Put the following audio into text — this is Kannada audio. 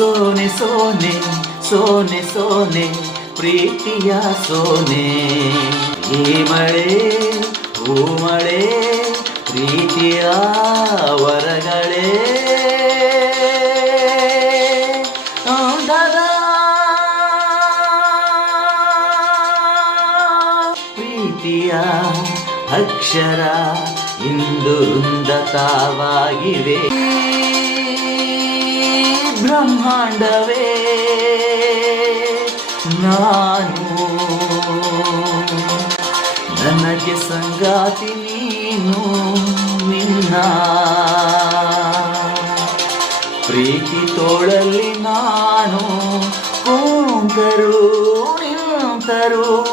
ಸೋನೆ ಸೋನೆ ಸೋನೆ ಸೋನೆ ಪ್ರೀತಿಯ ಸೋನೆ. ಈ ಮಳೆ ಹೂ ಮಳೆ ಪ್ರೀತಿಯ ವರಗಳೇ. ಪ್ರೀತಿಯ ಅಕ್ಷರ ಇಂದು ವೃಂದತಾವಾಗಿವೆ. ಬ್ರಹ್ಮಾಂಡವೇ ನಾನು, ನನಗೆ ಸಂಗಾತಿ ನೀನು. ನಿನ್ನ ಪ್ರೀತಿ ತೋಳಲ್ಲಿ ನಾನು ಕೂಂತರು ನಿಂತರು